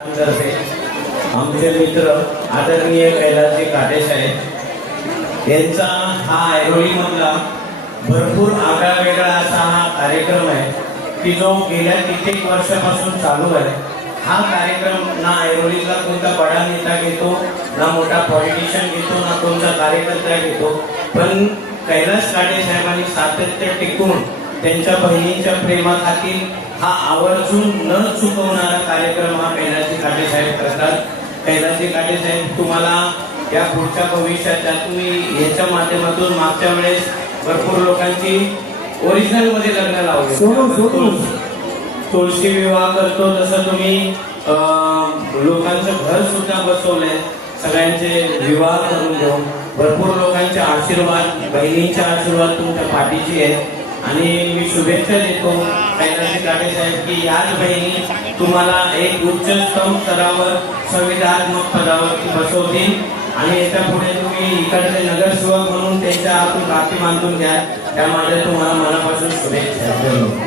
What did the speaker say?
आमचे मित्र आदरणीय कैलासजी काटे साहेब यांचा हा ऐरोलीमधला भरपूर आगळावेगळा असा हा कार्यक्रम आहे की जो गेल्या कित्येक वर्षापासून चालू आहे। हा कार्यक्रम ना ऐरोलीला कोणता बडा नेता घेतो, ना मोठा पॉलिटिशियन घेतो, ना कोणता कार्यकर्ता घेतो, पण कैलास काटे साहेबांनी सातत्य टिकून त्यांच्या बहिणींच्या प्रेमाखातीर हा आवर्जून न चुकवणारा कार्यक्रम हा कैलासजी काटे साहेब करतात। कैलासजी काटे साहेब तुम्हाला या पुढच्या भविष्याच्या तुम्ही याच्या माध्यमातून मागच्या वेळेस भरपूर लोकांची ओरिजिनल मध्ये लग्न लावले, तुळशी विवाह करतो तसं तुम्ही लोकांचं घर सुद्धा बसवलंय, सगळ्यांचे विवाह करून घेऊन भरपूर लोकांचे आशीर्वाद, बहिणींचे आशीर्वाद तुमच्या पाठीशी आहेत आणि मी शुभेच्छा देतो कैलासजी काटे साहेब की याच बहिणी तुम्हाला एक उच्चतम स्तरावर संविधानात्मक पदावरती बसवतील आणि याच्या पुढे तुम्ही इकडचे नगरसेवक म्हणून त्यांच्या हातून राखी बांधून घ्या। त्यामध्ये तुम्हाला मनापासून शुभेच्छा।